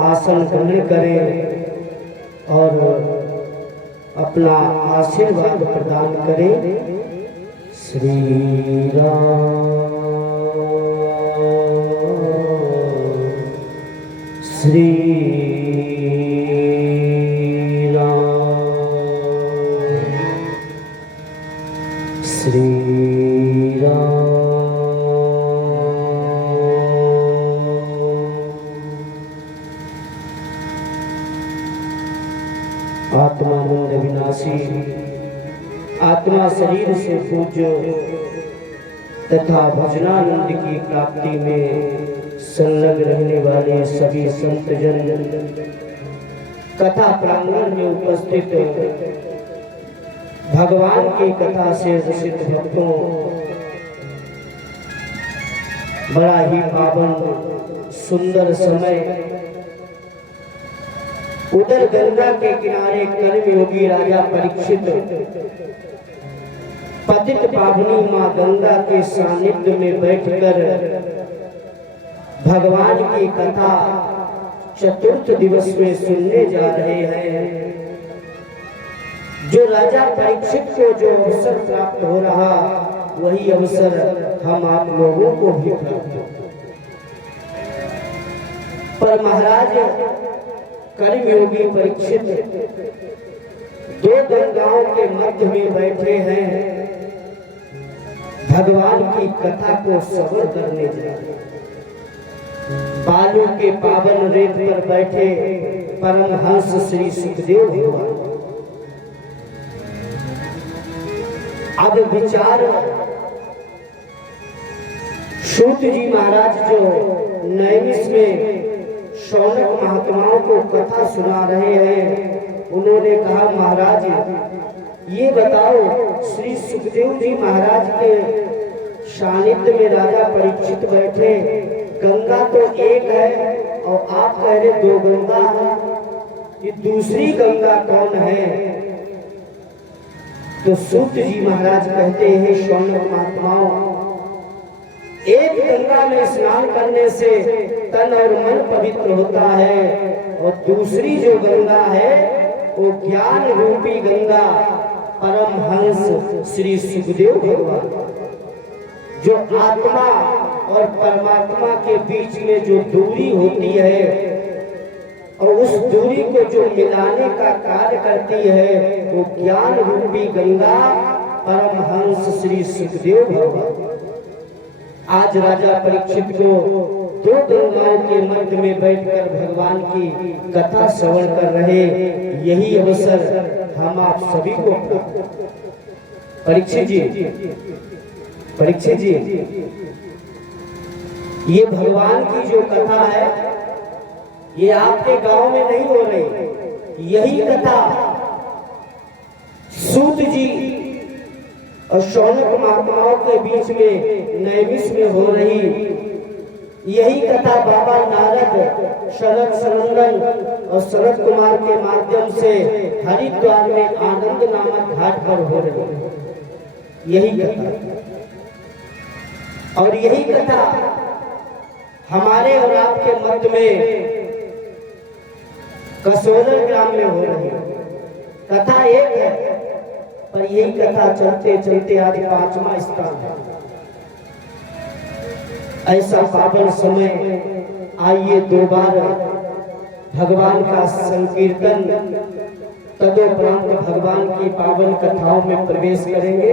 आसन ग्रहण करें और अपना आशीर्वाद प्रदान करें। श्री राम श्री राम श्री राम। आत्मानंद विनाशी, आत्मा शरीर से पूज्य तथा भजनानंद की प्राप्ति में संलग्न रहने वाले सभी संत जन, कथा प्रांगण में उपस्थित भगवान की कथा से रसित भक्तों, बड़ा ही पावन सुंदर समय उधर गंगा के किनारे कर्म योगी राजा परीक्षित पतित पावनी मां गंगा के सानिध्य में बैठकर भगवान की कथा चतुर्थ दिवस में सुनने जा रहे हैं। जो राजा परीक्षित को जो अवसर प्राप्त हो रहा, वही अवसर हम आप लोगों को भी प्राप्त हो। पर महाराज कर्मयोगी परीक्षित दो गंगाओं के मध्य में बैठे हैं, भगवान की कथा को श्रवण करने जा रहे। बालू के पावन रेत पर बैठे परमहंस श्री सुखदेव भगवान। अब विचार सूत जी महाराज जो नैमिष में शौनक महात्माओं को कथा सुना रहे हैं, उन्होंने कहा महाराज ये बताओ, श्री सुखदेव जी महाराज के सानिध्य में राजा परीक्षित बैठे, गंगा तो एक है और आप कह रहे दो गंगा है, ये दूसरी गंगा कौन है? तो सूत जी महाराज कहते हैं शौनक महात्माओं, एक गंगा में स्नान करने से तन और मन पवित्र होता है, और दूसरी जो गंगा है वो ज्ञान रूपी गंगा परमहंस श्री सुखदेव भगवान, जो आत्मा और परमात्मा के बीच में जो दूरी होती है और उस दूरी को जो मिलाने का कार्य करती है, वो ज्ञान रूपी गंगा परमहंस श्री सुखदेव भगवान। आज राजा परीक्षित को दो गंगाओं के मध्य में बैठकर भगवान की कथा श्रवण कर रहे, यही अवसर हम आप सभी को। परीक्षित जी, ये भगवान की जो कथा है, ये आपके गांव में नहीं हो रही। यही कथा सूत जी और शौनक महात्माओं के बीच में नैमिष में हो रही। यही कथा बाबा नारद, शरद सनंदन और शरद कुमार के माध्यम से हरिद्वार में आनंद नामक घाट पर हो रही। यही कथा, और यही कथा हमारे और आपके मध्य में कसोलर ग्राम में हो रही। कथा एक है, पर यही कथा चलते चलते आज 5वां स्थान है। ऐसा पावन समय, आइए दो बार भगवान का संकीर्तन, तदोपरांत भगवान की पावन कथाओं में प्रवेश करेंगे।